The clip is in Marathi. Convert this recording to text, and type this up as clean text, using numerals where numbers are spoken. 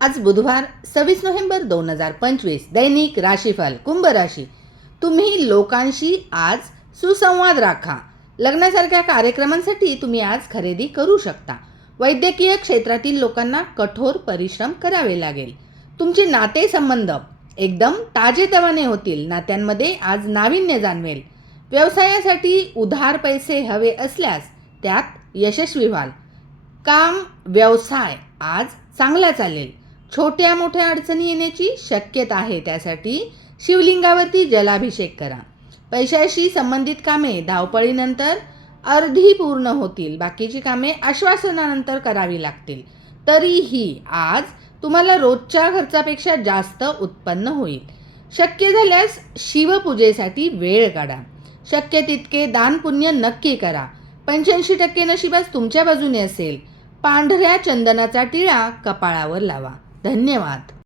आज बुधवार 26 नोव्हेंबर 2025 दैनिक राशीफल कुंभ राशी. तुम्ही लोकांशी आज सुसंवाद राखा. लग्नासारख्या कार्यक्रमांसाठी तुम्ही आज खरेदी करू शकता. वैद्यकीय क्षेत्रातील लोकांना कठोर परिश्रम करावे लागेल. तुमचे नातेसंबंध एकदम ताजेतवाने होतील. नात्यांमध्ये आज नाविन्य जाणवेल. व्यवसायासाठी उधार पैसे हवे असल्यास त्यात यशस्वी व्हाल. काम व्यवसाय आज चांगला चालेल. छोट्या मोठ्या अडचणी येण्याची शक्यता आहे. त्यासाठी शिवलिंगावरती जलाभिषेक करा. पैशाशी संबंधित कामे धावपळीनंतर अर्धी पूर्ण होतील. बाकीची कामे आश्वासनानंतर करावी लागतील. तरीही आज तुम्हाला रोजच्या खर्चापेक्षा जास्त उत्पन्न होईल. शक्य झाल्यास शिवपूजेसाठी वेळ काढा. शक्य तितके दानपुण्य नक्की करा. 85% नशीब आज तुमच्या बाजूने असेल. पांढऱ्या चंदनाचा टिळा कपाळावर लावा. धन्यवाद.